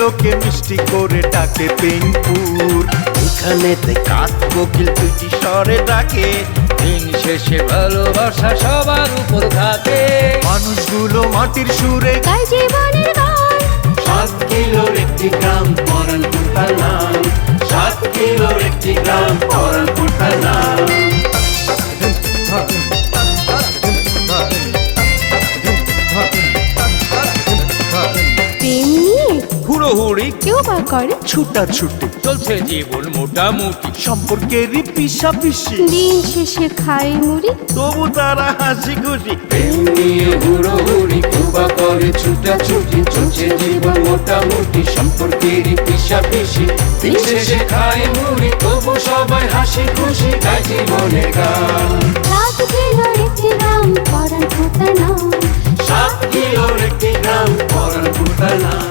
লোকে মিষ্টি করে ডাকে পেনপুর। এখানেতে কাক কোকিল দুটি স্বরে ডাকে, দিন শেষে ভালোবাসা সবার উপর থাকে। মানুষগুলো মাটির সুরে গায় জীবনের গান। 7 কিলোর একটি গ্রাম পরানপুর তার নাম, 7 কিলোর একটি গ্রাম পরানপুর তার নাম। প্রেম নিয়ে হুড়োহুড়ি কেউ বা করে ছুটাছুটি, চলছে জীবন মোটামুটি, সম্পর্কেরই পিছাপিছি, দিন শেষে খায় মুড়ি। তবু তারা হাসি খুশি। প্রেম নিয়ে হুড়োহুড়ি কুবা করে ছুটাছুটি, চলছে জীবন মোটামুটি, সম্পর্কেরই পিছাপিছি, দিন শেষে খায় মুড়ি, তবু সবাই হাসি খুশি, গায় জীবনের গান। 7 কিলোর একটি গ্রাম পরানপুর তার নাম। 7 কিলোর একটি গ্রাম পরানপুর তার নাম।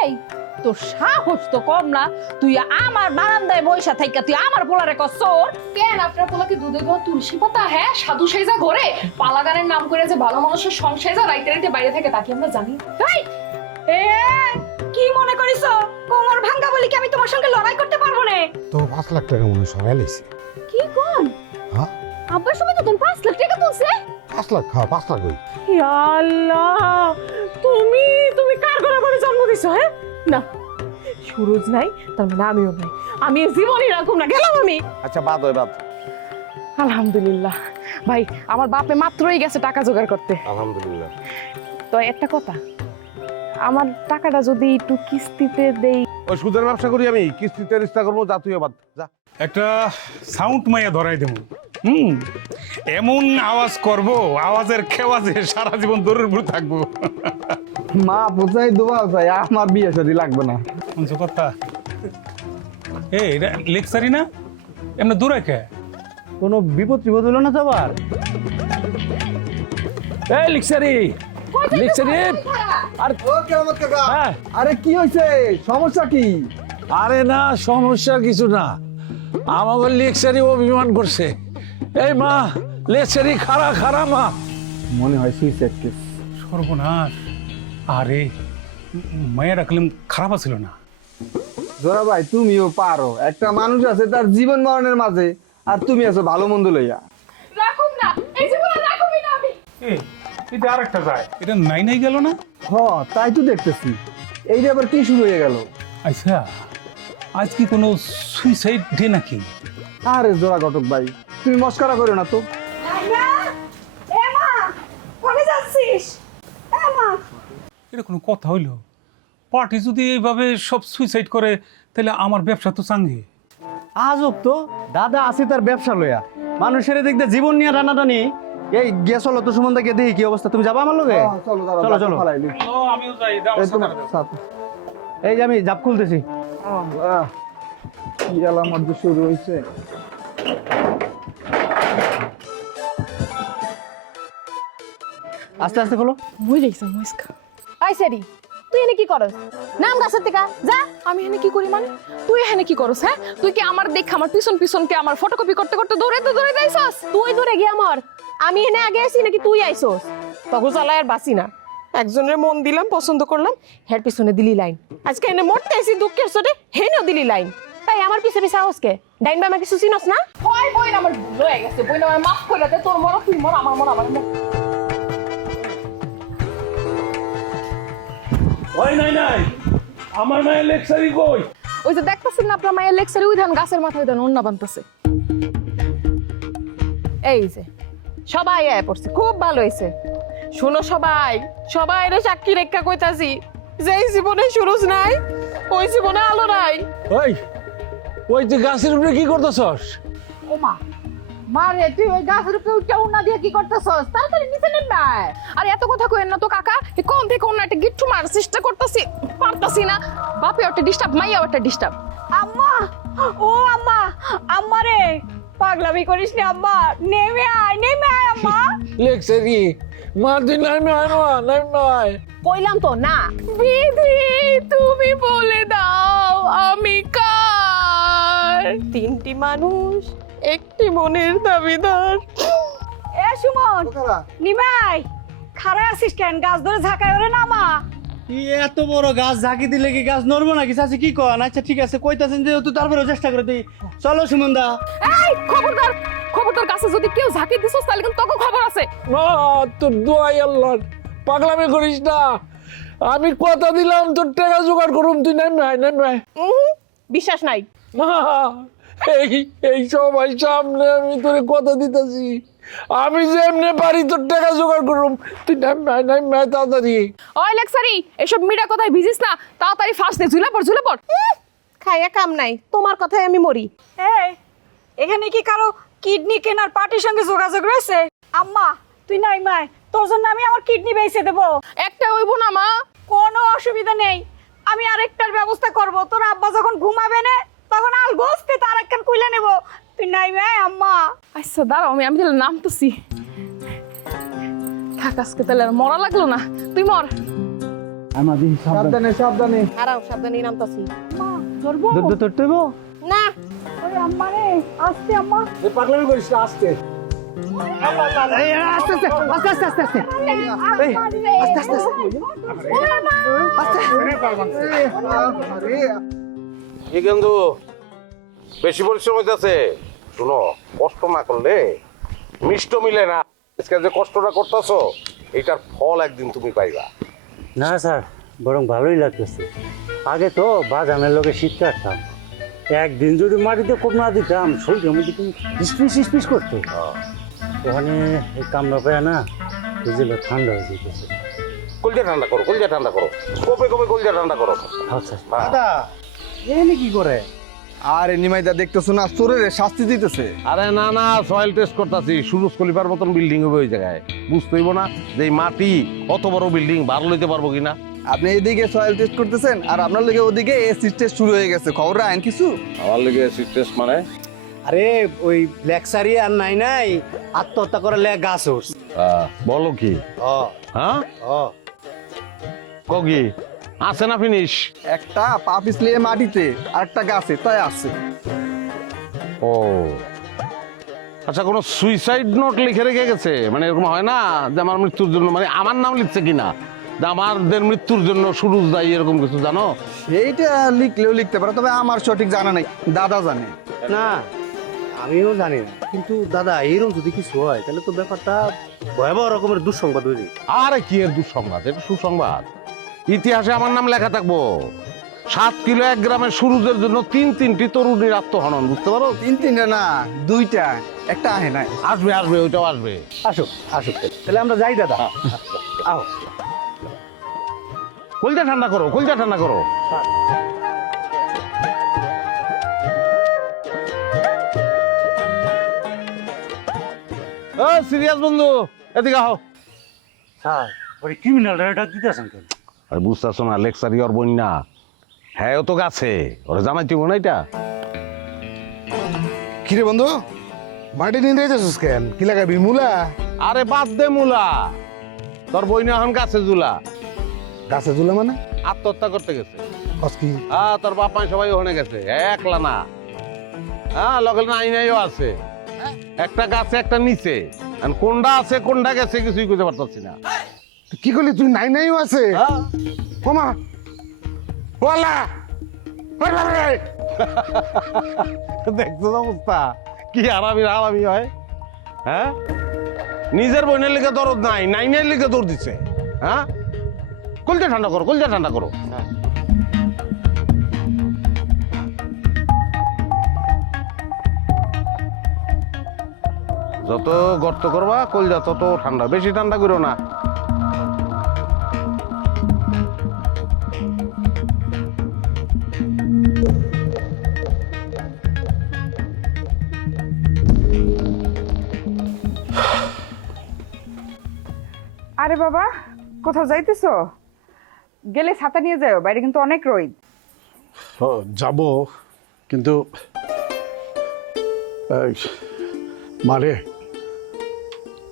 এই তোর সাহস তো কম না, তুই আমার বারান্দায় বইসা থাইকা তুই আমার পোলারে কসর। কেন আপনার পোলাকে দুধে ধোয়া তুলসী পাতা, হ্যাঁ সাধু সাইজা ঘরে পালাগানের নাম করে যে ভালো মানুষের সংসাইজা রাইতে রাইতে বাইরে থাকে তা কি আমরা জানি? কি মনে করিস কোমর ভাঙ্গা বলি কি আমি তোমার সঙ্গে লড়াই করতে পারবো না? তো 5 লাখ টাকা মনে সবাই লাইছে। কি কোন হ্যাঁ আব্বার সময় তো তুমি 5 লাখ টাকা তুলছে। 5 লাখ, হ্যাঁ 5 লাখ হই। ইয়া আল্লাহ, তুমি কার ঘরে ঘরে জন্ম দিছো? হ্যাঁ না, সুরজ নাই তার মানে আমিও নাই, আমি জীবনই রাখুম না, গেলাম আমি। আচ্ছা বাদ হয় বাদ। আলহামদুলিল্লাহ ভাই, আমার বাপে মাত্রই গেছে টাকা জোগাড় করতে। আলহামদুলিল্লাহ। তো একটা কথা, আমার টাকাটা যদি একটু কিস্তিতে দেই। ওই সুদের ব্যবসা করি আমি, কিস্তিতে রিস্তা করবো, যা তুই বাদ যা। একটা সাউন্ড মাইয়া ধরাই দেব, এমন আওয়াজ করব, আওয়াজের খেওয়াজে সারা জীবন দৌড়ের উপর থাকবো। মা বুঝাই দোয়া চাই, আমার বিয়ে শাদী লাগবে না। শুনছো কথা? এটা লেকচারি না, এমনি দূরে কে? কোনো বিপদ টিপদ হলো না তো আবার? এই লেকচারি, লেকচারি, হ্যাঁ, আরে কি হয়েছে, সমস্যা কি? আরে না, সমস্যা কিছু না, আমাকে লেকচারি অভিমান করছে। এই মা, লেকচারি খারা খারা মা। মনে হয় সুইসাইড কেস। সর্বনাশ। আরে মায়ের রাখলাম, খারাপ ছিল না। জোরা ভাই তুমিও পারো, একটা মানুষ আছে তার জীবন মরণের মাঝে, আর তুমি আছো ভালো মন্দ লইয়া। রাখুম না, এই জীবনে রাখুমই না আমি। এটা আরেকটা যায়, এটা নাই নাই গেল না। হ তাই তো দেখতেছি, এইটা আবার কি শুরু হয়ে গেল? আচ্ছা, আজ কি কোনো সুইসাইড ডে নাকি? আরে জোড়া ঘটক ভাই, তুমি মস্করা করো না তো। এটা কোনো কথা হইলো? পার্টি যদি এইভাবে সব সুইসাইড করে, তাহলে আমার ব্যবসা তো চাঙ্গে। আজব তো, দাদা আছে তার ব্যবসা লইয়া, মানুষের দেখতে জীবন নিয়ে টানাটানি। এই গেছ তো সুমন দাকে দেখি কি অবস্থা, তুমি যাবা আমার লগে? চলো চলো। আমিও যাই, এই যে আমি জাপ খুলতেছি। কি আলামত যে শুরু হয়েছে। আস্তে আস্তে খোলো। মই দেখছ মস্কা। আই সেরি, তুই এনে কি করস? নাম গাছের থেকে যা। আমি এখানে কি করি মানে? তুই এখানে কি করস? হ্যাঁ, তুই কি আমার দেখা আমার পিছন পিছন কে আমার ফটোকপি করতে করতে দৌড়ে যাইছস? তুই দূরে গিয়ে আমার, আমি এনে আগে আইছি নাকি তুই আইছস? তখন চালাই আর বাসি না, একজনের মন দিলাম, পছন্দ করলাম, হের পিছনে দিলি লাইন। আজকে এনে মরতে আইছি দুঃখের চোটে, হেনেও দিলি লাইন। তাই আমার পিছে পিছে আওসকে ডাইন বা আমাকে সুচিনস না? হয় বইন আমার ভুল হয়ে গেছে, বইন আমার মাফ করে দে। তোর মর তুই মর, আমার মর আমার মর। ওই নাই নাই, আমার মায়ের লেকচারি কই? ওই যে দেখতেছেন না আপনার মায়ের লেকচারে উইধান গাছের মাথায় উইধান অন্য বানতেছে। এই যে সবাই আয় পড়ছে, খুব ভালো হয়েছে। শোনো সবাই, সবাই রে সাক্ষী রেখা কইতাছি, যেই জীবনে সুরজ নাই, ওই জীবনে আলো নাই। ওই তুই গাছের উপরে কি করতেছস? ওমা মারে, তুই ওই গাছের উপরে উঠে উন্না দিয়ে কি করতেছস? তাড়াতাড়ি নিচে নেন না। আর এত কথা কইেন না তো কাকা, কোন থেকে অন্য একটা গিট্টু মারার চেষ্টা করতেছি, পারতাছি না। বাপে ওটা ডিস্টার্ব, মাইয়া ওটা ডিস্টার্ব। আম্মা, ও আম্মা, আম্মা রে পাগলামি করিস না আম্মা, নেমে আয় আম্মা। লেকচারি মা, তুই নাইমে আয় মা, নাইমে আয়। কইলাম তো না। বিধি তুমি বলে দাও আমি কার? 3টি মানুষ, একটি মনের দাবিদার। এ সুমন নিমাই খাড়া আছিস কেন গাছ ধরে ঝাঁকায় ওরে নামা কি এত বড় গাছ ঝাঁকি দিলে কি গাছ নড়বো নাকি চাচি কি কন? আচ্ছা ঠিক আছে কইতাছেন যেহেতু তারপরেও চেষ্টা করে দিই। চলো সুমনদা। এই খবরদার কাছে যদি কেউ ঝাঁকি দিছস তাহলে কিন্তু তোকে খবর আছে। মা তোর দোয়াই আল্লাহ, পাগলামি করিস না। আমি কথা দিলাম তোর টাকা জোগাড় করুম, তুই নেমে আয়, নেমে আয়। বিশ্বাস নাই। মা এই সবাই সামনে আমি তোরে কথা দিতেছি, আমি যেমনে পারি তোর টাকা জোগাড় করুম, তুই নেমে আয়, নেমে আয় তাড়াতাড়ি। ওই লেক্সারি এসব মিডা কথায় ভিজিস না, তাড়াতাড়ি ফাঁস দে, ঝুলে পড়। খাইয়া কাম নাই, তোমার কথায় আমি মরি। এই এখানে কি কারো কিডনি কেনার পার্টির সঙ্গে যোগাযোগ রয়েছে? আম্মা তুই নাই মাই, তোর জন্য আমি আমার কিডনি বেচে দেবো। একটা হইব না মা? কোনো অসুবিধা নেই, আমি আরেকটার ব্যবস্থা করব। তোর আব্বা যখন ঘুমাবে না তখন আল গোস্তে তার একখান কুইলে নেব। তুই নাই মাই আম্মা। আচ্ছা দাঁড়াও, আমি তাহলে নামতেছি। থাক আজকে তাহলে আর মরা লাগলো না, তুই মর। সাবধানে সাবধানে। আরাম সাবধানে নামতাছি। মা ধরবো? ধরতে না ওই আম্মা রে আস্তে আম্মা। পাগলামি করিস না, আস্তে আস্তে আস্তে আস্তে আস্তে কি কিন্তু বেশি পরিশ্রম হইতেছে। শুনো, কষ্ট না করলে মিষ্ট মিলে না। আজকে যে কষ্টটা করতেছো এটার ফল একদিন তুমি পাইবা। না স্যার, বরং ভালোই লাগতেছে। আগে তো বাজানের লোকে শীত কাটতাম, একদিন যদি মাটিতে কোপ না দিতাম শরীরের মধ্যে তুমি হিসপিস করতো। ওখানে এই কামড়া পায় না, বুঝলে ঠান্ডা হয়ে যেতেছে। কলজা ঠান্ডা করো, কলজা ঠান্ডা করো, কপে কপে কলজা ঠান্ডা করো। আচ্ছা দাদা এনে কি করে? আরে নিমাইদা দেখতেছো না চোরের শাস্তি দিতেছে। আরে না না, সয়েল টেস্ট করতেছি। সুরজ খলিফার মতন বিল্ডিং হবে ওই জায়গায়। বুঝতে হইব না যে এই মাটি অত বড় বিল্ডিং বার লইতে পারবো কিনা। আপনি এদিকে সয়েল টেস্ট করতেছেন আর আপনার লোকে ওদিকে এসিড টেস্ট শুরু হয়ে গেছে। খবর রাখেন কিছু? আমার লিগে এসিড টেস্ট মানে? আরে ওই লেকচারি আর নাই আত্মহত্যা করে লে গাছ উঠস। বলো কি? হ্যাঁ কগি আছে না ফিনিশ? একটা পা পিছলিয়ে মাটিতে আর একটা গাছে তাই আছে। ও আচ্ছা, কোনো সুইসাইড নোট লিখে রেখে গেছে? মানে এরকম হয় না যে আমার মৃত্যুর জন্য, মানে আমার নাম লিখছে কিনা, যে আমাদের মৃত্যুর জন্য সুরজ দায়ী, এরকম কিছু জানো? সেইটা লিখলেও লিখতে পারে, তবে আমার সঠিক জানা নাই, দাদা জানে। না আমিও জানি না, কিন্তু দাদা এইরকম যদি কিছু হয় তাহলে তো ব্যাপারটা ভয়াবহ রকমের দুঃসংবাদ হয়ে যায়। আরে কি এর দুঃসংবাদ, এটা সুসংবাদ। ইতিহাসে আমার নাম লেখা থাকবো। 7 কিলো 1 গ্রামের সুরুজের জন্য 3টি তরুণীর আত্মহনন, বুঝতে পারো? 3টা না 2টা, একটা আহে নাই। আসবে আসবে, ওইটাও আসবে। আসুক আসুক, তাহলে আমরা যাই দাদা। আও কলজা ঠান্ডা করো, কলজা ঠান্ডা করো। ও সিরিয়াস বন্ধু, এদিকে আও। স্যার ওই ক্রিমিনাল ডাক দিতেছেন কেন? আরে বুঝতেছো না, লেকচারি ওর বোন না। হ্যাঁ ও তো গাছে, ওরা জানাইতে না এটা। কিরে বন্ধু, মাটি নিয়ে যাচ্ছিস কেন? কি লাগাবি, মূলা? আরে বাদ দে মুলা, তোর বই এখন গাছে ঝুলা। গাছে ঝুলা মানে? আত্মহত্যা করতে গেছে। কি? হ্যাঁ তোর বাপ মাই সবাই ওখানে গেছে, একলা না। হ্যাঁ লগের নাই নাইও আছে, একটা গাছে একটা নিচে। কোনটা আছে কোনটা গেছে কিছুই বুঝতে পারতাছি না। কি করলি তুই? নাই নাইও আছে? ওমা ওয়ালা দেখছো অবস্থা কি আরামি আরামি হয়। হ্যাঁ নিজের বোনের লিগে দরদ নাই, নাইনের লিগে দৌড় দিচ্ছে। হ্যাঁ কলজা ঠান্ডা করো, কলজা ঠান্ডা করো। যত গর্ত করবা কলজা তত ঠান্ডা, বেশি ঠান্ডা করো না। আরে বাবা কোথাও যাইতেছো? গেলে ছাতা নিয়ে যাও, বাইরে কিন্তু অনেক রোদ। যাব, কিন্তু মারে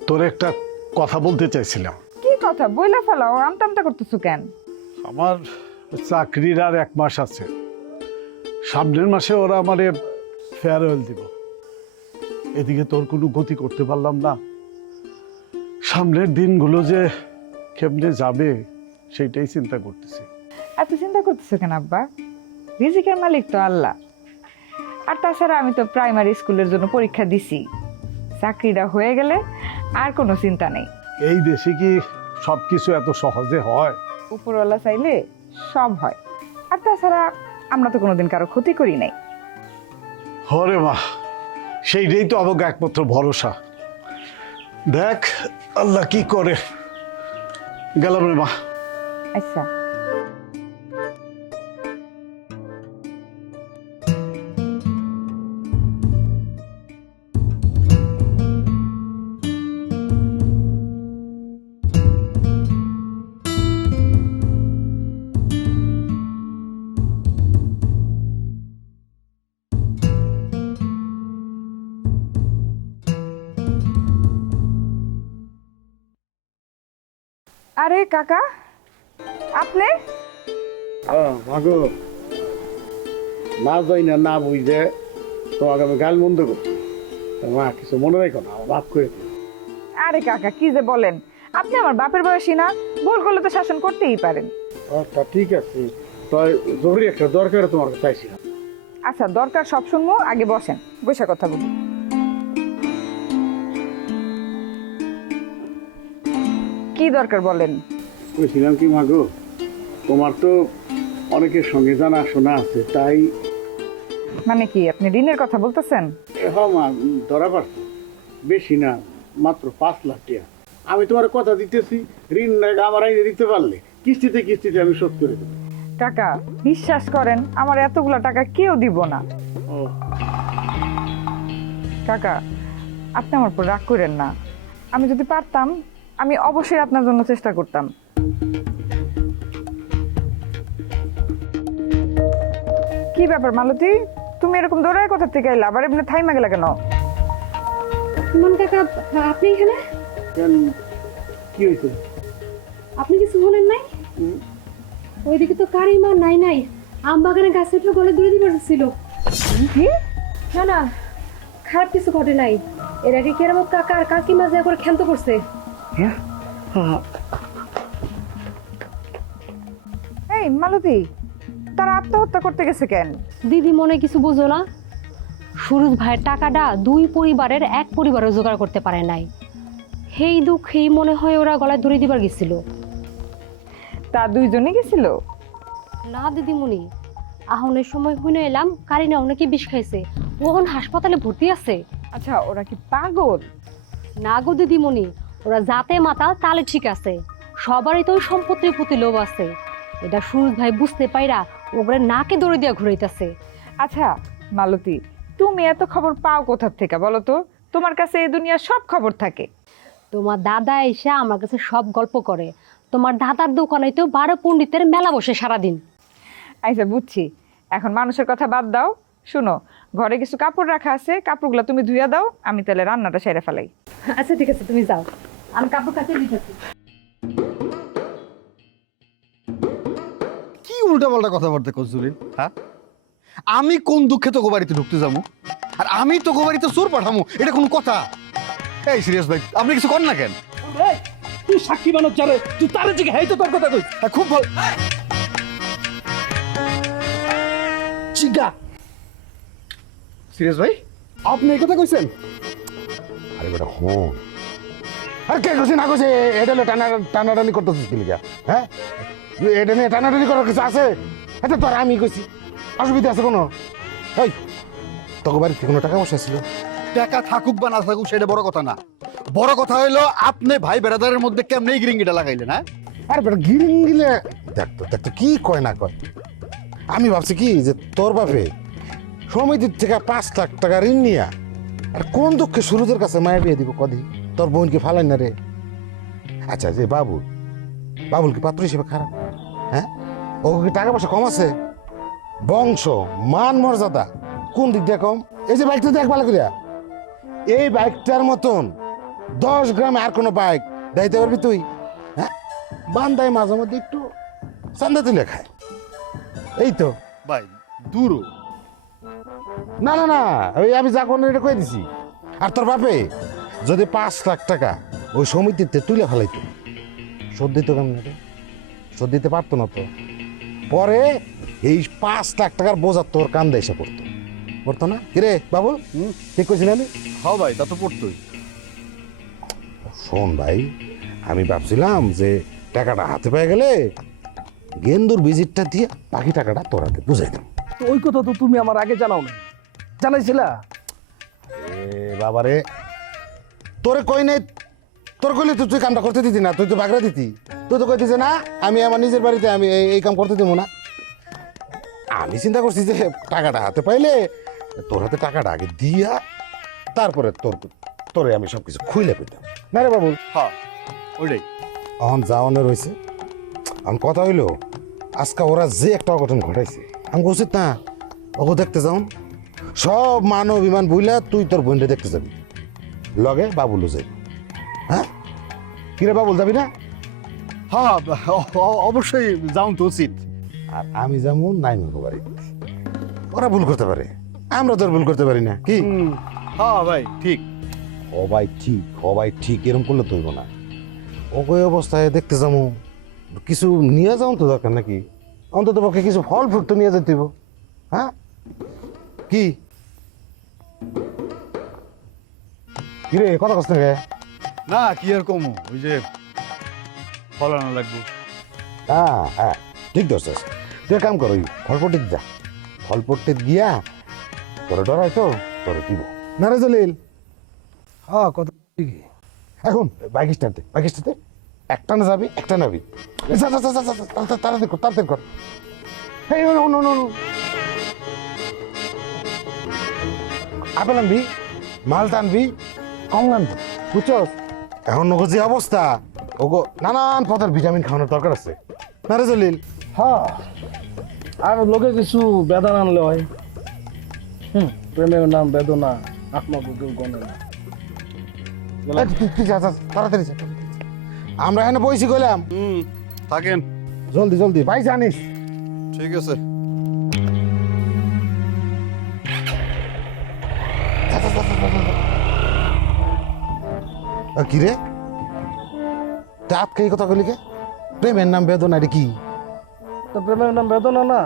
তোর একটা কথা বলতে চাইছিলাম। কি কথা? বইলা ফেলাও, আমতা আমতা করতেছো কেন? আমার চাকরির আর 1 মাস আছে, সামনের মাসে ওরা আমারে ফেয়ারওয়েল দিব। এদিকে তোর কোনো গতি করতে পারলাম না, সামনের দিনগুলো যে কেমনে যাবে সেইটাই চিন্তা করতেছি। এত চিন্তা করতেছো কেন আব্বা? রিজিকের মালিক তো আল্লাহ। আর তাছাড়া আমি তো প্রাইমারি স্কুলের জন্য পরীক্ষা দিছি, চাকরিটা হয়ে গেলে আর কোনো চিন্তা নেই। এই দেশে কি সবকিছু এত সহজে হয়? উপরওয়ালা চাইলে সব হয়। আর তাছাড়া আমরা তো কোনোদিন কারো ক্ষতি করি নাই। হরে মা, সেইটাই তো আমাকে একমাত্র ভরসা। দেখ আল্লাহ কি করে। গেলাম রে মা। আচ্ছা, আরে কাকা, আপনি? ভাগো না যাই না না বুঝে তোমাকে আমি গাল মন্দ করছি। মা কিছু মনে রেখো না, আমার বাপ করে দিও। আরে কাকা কি যে বলেন, আপনি আমার বাপের বয়সী না? ভুল করলে তো শাসন করতেই পারেন। আচ্ছা ঠিক আছে, তাই জরুরি একটা দরকারে তোমার কাছে চাইছিলাম। আচ্ছা দরকার সব শুনবো, আগে বসেন, বসে কথা বলি। কি দরকার বলেন? বলছিলাম কি মাগো, তোমার তো অনেকের সঙ্গে জানা শোনা আছে, তাই মানে কি আপনি ঋণের কথা বলতেছেন? হ্যাঁ মা, ধরা পারছো বেশি না, মাত্র 5 লাখ টাকা। আমি তোমার কথা দিতেছি, ঋণ আমার আইনে দিতে পারলে কিস্তিতে কিস্তিতে আমি শোধ করে দেবো। কাকা বিশ্বাস করেন, আমার এতগুলা টাকা কেউ দিব না। ও কাকা আপনি আমার উপর রাগ করেন না, আমি যদি পারতাম আমি অবশ্যই আপনার জন্য চেষ্টা করতাম। কি ব্যাপার মালতী, তুমি এরকম দৌড়ায় কোথা থেকে এলে? আবার এমনি থাইমা গেলা কেন? সুমন কাকা, আপনি এখানে? কেন, কি হয়েছে? আপনি কিছু বলেন নাই? ওইদিকে তো কারিমা নাই নাই আম বাগানে গাছে উঠে গলে দূরে দিবার ছিল। কি? না না, খারাপ কিছু ঘটে নাই। এর আগে কেরামত কাকা আর কাকিমা যা করে ক্ষান্ত করছে। এই মালতী, তারা আত্মহত্যা করতে গেছে কেন? দিদি মনে কিছু বুঝো না? সুরজ ভাইয়ের টাকাটা 2 পরিবারের এক পরিবারও জোগাড় করতে পারে নাই। সেই দুঃখেই মনে হয় ওরা গলায় দড়ি দিবার গেছিল। তা দুইজনে গেছিল? না দিদিমণি, আহনের সময় শুনে এলাম কারিনা অনেকে বিষ খাইছে, ওখন হাসপাতালে ভর্তি আছে। আচ্ছা ওরা কি পাগল? না গো দিদিমণি, ওরা জাতে মাতাল তালে ঠিক আছে। সবারই তো ওই সম্পত্তির প্রতি লোভ আছে। এটা সুরজ ভাই বুঝতে পাইরা ওগুলো নাকে দড়ি দিয়া ঘুরাইতেছে। আচ্ছা মালতী, তুমি এত খবর পাও কোথা থেকে বলো তো? তোমার কাছে এই দুনিয়ার সব খবর থাকে। তোমার দাদা এসে আমার কাছে সব গল্প করে। তোমার দাদার দোকানে তো 12 পণ্ডিতের মেলা বসে সারাদিন। আচ্ছা বুঝছি, এখন মানুষের কথা বাদ দাও। শুনো, ঘরে কিছু কাপড় রাখা আছে, কাপড়গুলো তুমি ধুইয়া দাও, আমি তাহলে রান্নাটা সেরে ফেলাই। আচ্ছা ঠিক আছে, তুমি যাও, আমি কাপড় কাচে দিতেছি। কি উল্টাপাল্টা কথাবার্তা কজুরি? হ্যাঁ, আমি কোন দুঃখে তোকে বাড়িতে ঢুকতে যাবো আর আমি তোকে বাড়িতে চোর পাঠামো? এটা কোনো কথা? এই সিরিয়াস ভাই, আপনি কিছু কর না কেন? তুই সাক্ষী বানো চারে, তুই তারে জিগে হেই তো তোর কথা কই। খুব ভালো। জিগা সিরিয়াস ভাই, আপনি এই কথা কইছেন? আরে বেটা হন, আর কে কইছে না কইছে এটা হলো টানাটানি করতেছিস কি লিগা? হ্যাঁ, এটা নিয়ে টানাটানি করার কিছু আছে? এটা তো আর আমি কইছি, অসুবিধা আছে কোনো? এই তোকে বাড়িতে কোনো টাকা পয়সা ছিল? টাকা থাকুক বা না থাকুক সেটা বড় কথা না। বড় কথা হইলো আপনি ভাই বেড়াদারের মধ্যে কেমনে এই গিরিঙ্গিটা লাগাইলেন? হ্যাঁ, আরে বেটা গিরিং গিলে দেখ তো কি কয় না কয়। আমি ভাবছি কি যে তোর বাপে সমিতির থেকে 5 লাখ টাকা ঋণ নিয়া আর কোন দুঃখে সুরজের কাছে মায়া বিয়ে দিব কদি? তোর বোনকে ফালাই না রে? আচ্ছা যে বাবুল কি পাত্র হিসেবে খারাপ? হ্যাঁ, ও কি টাকা পয়সা কম আছে? বংশ মান মর্যাদা কোন দিক দিয়ে কম? এই যে বাইকটা দেখ ভালো করিয়া, এই বাইকটার মতন 10 গ্রামে আর কোনো বাইক দাইতে পারবি তুই? হ্যাঁ, বান্দায় মাঝে মধ্যে একটু চান্দা তুলে খায়, এই তো। ভাই দূর। না ওই আমি যা কোনো এটা কয়ে দিছি। আর তোর বাপে যদি 5 লাখ টাকা ওই সমিতিতে তুলে ফেলাইতো, শোধ দিত কেমন রে? শোধ দিতে পারতো না তো। পরে এই 5 লাখ টাকার বোঝা তোর কান্দে এসে পড়তো, পড়তো না? কিরে বাবুল, ঠিক করছি না আমি? হ্যাঁ ভাই, তা তো পড়তোই। শোন ভাই, আমি ভাবছিলাম যে টাকাটা হাতে পেয়ে গেলে গেন্দুর ভিজিটটা দিয়ে বাকি টাকাটা তোর হাতে বুঝাইতাম। ওই কথা তো তুমি আমার আগে জানাও না, জানাইছিলা? বাবারে, তোরে কই নাই, তোর কইলে তুই কামটা করতে দিতি না, তুই তো বাগড়া দিতি। তুই তো কইতিস না আমি আমার নিজের বাড়িতে আমি এই কাম করতে দেবো না। আমি চিন্তা করছি যে টাকাটা হাতে পাইলে তোর হাতে টাকাটা আগে দিয়া তারপরে তোরে আমি সবকিছু খুইলে পেতাম না রে বাবুল? হ্যাঁ ওইটাই। এখন যাওয়ানো রয়েছে, এখন কথা হইলো আজকে ওরা যে একটা অঘটন ঘটাইছে, আমি উচিত না ওকে দেখতে যাও। সব মান অভিমান বুইলা তুই তোর বোনটা দেখতে যাবি, লগে বাবুলও যাবি। হ্যাঁ কিরে বাবুল, যাবি না? হ্যাঁ অবশ্যই যাওন তো উচিত। আর আমি যেমন নাইমের বাড়ি, ওরা ভুল করতে পারে, আমরা তোর ভুল করতে পারি না কি? হ্যাঁ ভাই ঠিক। সবাই ঠিক, সবাই ঠিক এরকম করলে তৈব না। ওকে অবস্থায় দেখতে যাবো, কিছু নিয়ে যাও তো দরকার নাকি? অন্তত পক্ষে কিছু ফল ফ্রুট তো নিয়ে যেতে হইব। হ্যাঁ কি কিরে কথা কষ্ট গে? না কি আর কম, ওই যে ফল আনা লাগবে। হ্যাঁ হ্যাঁ ঠিক ধরছিস। তুই এক কাম কর, ওই ফলপট্টিতে যা, ফলপট্টিতে গিয়া তোরে ডরাই তো তোরে দিব না রে জলিল? হ্যাঁ কথা ঠিকই। এখন বাইক স্ট্যান্ডে একটা না যাবি, একটা নাবি। তাড়াতাড়ি কর, তাড়াতাড়ি কর। এই আপেল আনবি, মালটা আনবি, কমলা আনবি, বুঝছস? এখন ওগো যে অবস্থা, ওগো নানান পদের ভিটামিন খাওয়ানোর দরকার আছে না রে জলিল? হ্যাঁ, আর লোকে কিছু বেদনা আনলে হয়। প্রেমের নাম বেদনা, আপনাকে কেউ গণে না। তাড়াতাড়ি যা। আমরা এখানে বইছি গেলাম। থাকেন, জলদি জলদি ভাই জানিস। ঠিক আছে। কি রে, দাঁত কে কথা কইলি কে? প্রেমের নাম বেদনা রে কি? তো প্রেমের নাম বেদনা না,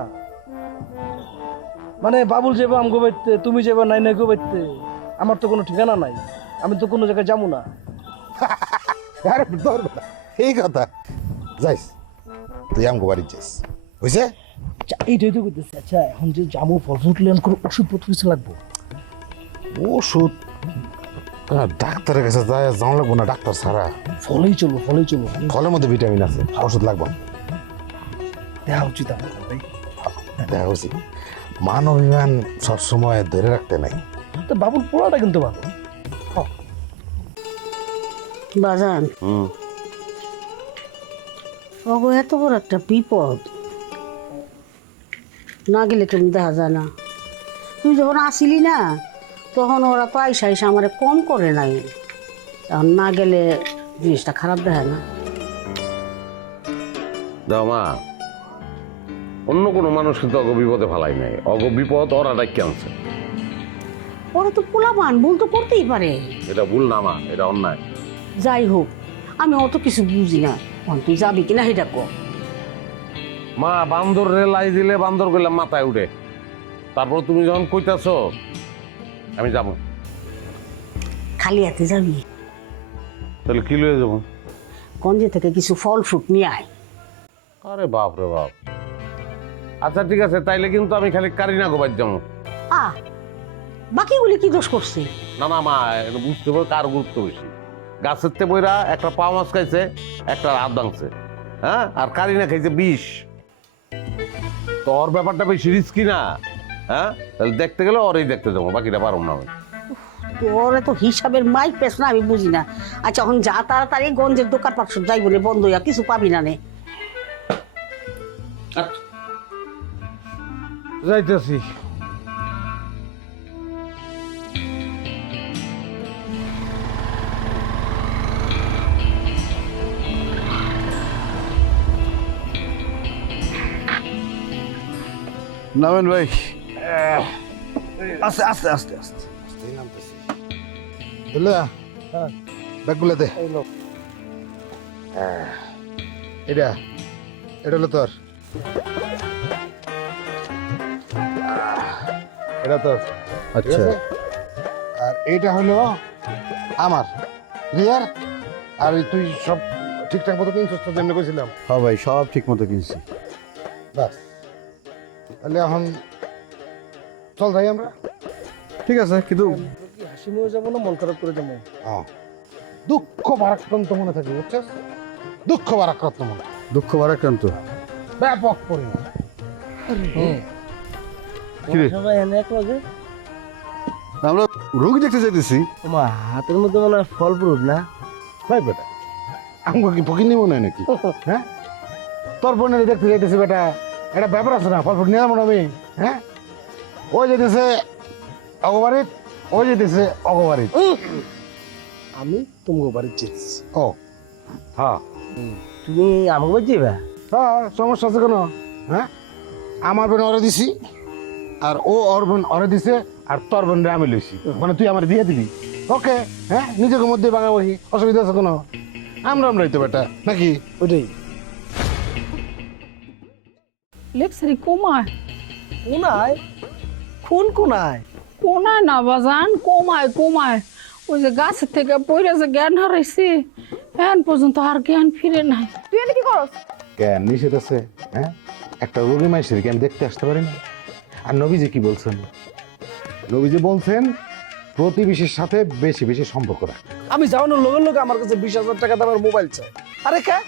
মানে বাবুল যাবে আম গোবাইতে, তুমি যাবে নাই নাই গোবাইতে, আমার তো কোনো ঠিকানা নাই, আমি তো কোনো জায়গায় যাবো না। আরে তোর এই কথা, যাইস তুই আমগো বাড়ি যাইস, বুঝছে? এইটাই তো করতেছি। আচ্ছা এখন যে জামু ফল ফ্রুট লেন করে ওষুধপত্র কিছু লাগবো? ওষুধ ডাক্তারের কাছে যাওয়া লাগবো না, ডাক্তার ছাড়া ফলেই চলবো, ফলেই চলবো। ফলের মধ্যে ভিটামিন আছে, ওষুধ লাগবে না। দেখা উচিত আমার ভাই, দেখা উচিত। মান অভিমান সবসময় ধরে রাখতে নাই। তো বাবুর পোড়াটা কিন্তু ভালো। বাজান, ওগো এত বড় একটা বিপদ, না গেলে তুমি দেখা যায় না। তুই যখন আসিলি না তখন ওরা তো আইসা আইসা আমার কম করে নাই, এখন না গেলে জিনিসটা খারাপ দেখায় না? দাও মা, অন্য কোনো মানুষ কিন্তু অগ বিপদে ফেলাই নাই, অগ বিপদ ওরা ডাকি আনছে। ওরা তো পোলাপান, ভুল তো করতেই পারে। এটা ভুল না মা, এটা অন্যায়। যাই হোক, আমি অত কিছু বুঝি না, তুই যাবি কিনা সেটা কর। মা বান্দর রে লাই দিলে বান্দর গেলাম মাথায় উঠে, তারপর তুমি যখন কইতাছ আমি যাবো। খালি হাতে যাবি? তাহলে কি লয়ে যাবো? গঞ্জে থেকে কিছু ফল ফ্রুট নিয়ে আয়। আরে বাপ রে বাপ, আচ্ছা ঠিক আছে, তাইলে কিন্তু আমি খালি কারিনা গোবাই যাবো। বাকিগুলি কি দোষ করছে? না না মা, এটা বুঝতে পারো কার গুরুত্ব বেশি। গাছের তে বইরা একটা পা মাছ খাইছে, একটা হাত ভাঙছে, হ্যাঁ, আর কারিনা খাইছে 20। তোর ব্যাপারটা বেশি রিস্কি না? হ্যাঁ, তাহলে দেখতে গেলে ওরই দেখতে যাবো, বাকিটা পারব না আমি। তোর তো হিসাবের মাইক পেস না, আমি বুঝি না। আচ্ছা এখন যা তাড়াতাড়ি, গঞ্জের দোকান পাট সব যাই বলে বন্ধ হইয়া কিছু পাবি না নে। যাইতেছি। নামেন ভাই, আস্তে আস্তে আস্তে আস্তে। ব্যাগগুলো দে এটা এটা হলো তোর, এটা তোর। আচ্ছা। ঠিক আছে? আর এইটা হলো আমার ক্লিয়ার। আর ওই তুই সব ঠিকঠাক মতো কিনছিস তো, যেমনি কইছিলাম। হ্যাঁ ভাই, সব ঠিক মতো কিনছি। বাস, তাহলে এখন চল যাই আমরা। ঠিক আছে, কিন্তু হাসি মুখে যাবো না মন খারাপ করে যাবো? দুঃখ ভারাক্রান্ত মনে থাকবে, বুঝছিস? দুঃখ ভারাক্রান্ত মনে, দুঃখ ভারাক্রান্ত। ব্যাপক পরিমাণ। কি রে? সবাই এনে এক লগে আমরা রোগী দেখতে যাইতেছি। তোমার হাতের মধ্যে মনে হয় ফল ফ্রুট না? ভাই বেটা, আমাকে কি ফকির নিব না নাকি? হ্যাঁ, তোর বোনের দেখতে যাইতেছি বেটা, এটা ব্যাপার আছে না? ফল ফ্রুট নিয়ে যাবো না আমি? হ্যাঁ, ওই যেতেছে অগবাড়িত, ওই যেতেছে অগবাড়িত। আমি তোমাকে বাড়ি যেতেছি। ও হ্যাঁ, তুমি আমাকে বাড়ি যাবে? হ্যাঁ, সমস্যা আছে কোনো? হ্যাঁ, আমার বোন অরে দিছি, আর ও ওর বোন অরে দিছে, আর তোর বোনরে আমি লইছি, মানে তুই আমার দিয়ে দিবি। ওকে, হ্যাঁ, নিজেকে মধ্যে বাঙাবাড়ি, অসুবিধা আছে কোনো? আমরাই তো বেটা, নাকি? ওইটাই। লেপসারি কমায় কোনায়? কোন কোনায়? কোনায় না বাজান, কমায় কমায়। ওই যে গাছের থেকে পড়ে যে জ্ঞান হারাইছি, এখন পর্যন্ত আর জ্ঞান ফিরে নাই। তুই এনে কি করস? কেন নিষেধ আছে? হ্যাঁ, একটা রোগী মাইসের কি আমি দেখতে আসতে পারি না? আর নবীজি কি বলছেন? নবীজি বলছেন প্রতিবেশীর সাথে বেশি বেশি সম্পর্ক রাখ। আমি যাওয়ানোর লগে লগে আমার কাছে 20,000 টাকা দামের মোবাইল চাই। আরে কে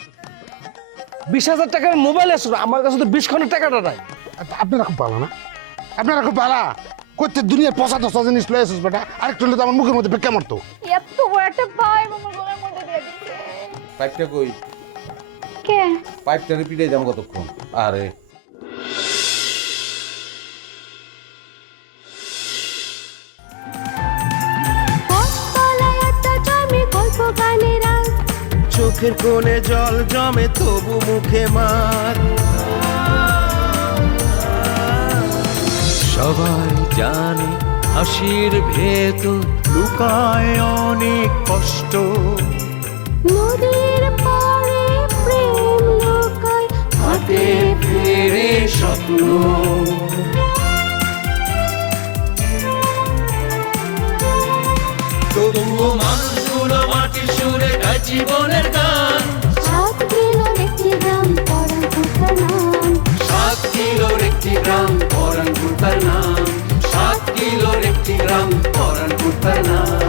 20,000 টাকার মোবাইল আছে? আমার কাছে তো 20 খানের টাকাটা নাই। আপনারা খুব ভালো না? আপনারা খুব ভালো করতে দুনিয়ার ৫০ জিনিস লয়ে আসিস বেটা, আরেকটু হলে তো আমার মুখের মধ্যে বেঁকে মারতো। এত বড় একটা ভাই আমার গলার মধ্যে দিয়ে দিছে। পাইপটা কই? কে? পাইপটা রিপিটে যাম কতক্ষণ? আরে চোখের কোণে জল জমে তবু মুখে মার। সবাই জানে হাসির ভেতর লুকায় অনেক কষ্ট। নদীর পাড়ে প্রেম লোকায়, হাতে ফেরে স্বপ্ন। তবুও মানুষগুলো মাটির সুরে গায় জীবনের গান। 7 কিলোর একটি গ্রাম পরানপুর নাম। 7 কিলোর একটি গ্রাম পরানপুর নাম। 7 কিলোর একটি গ্রাম পরানপুর নাম।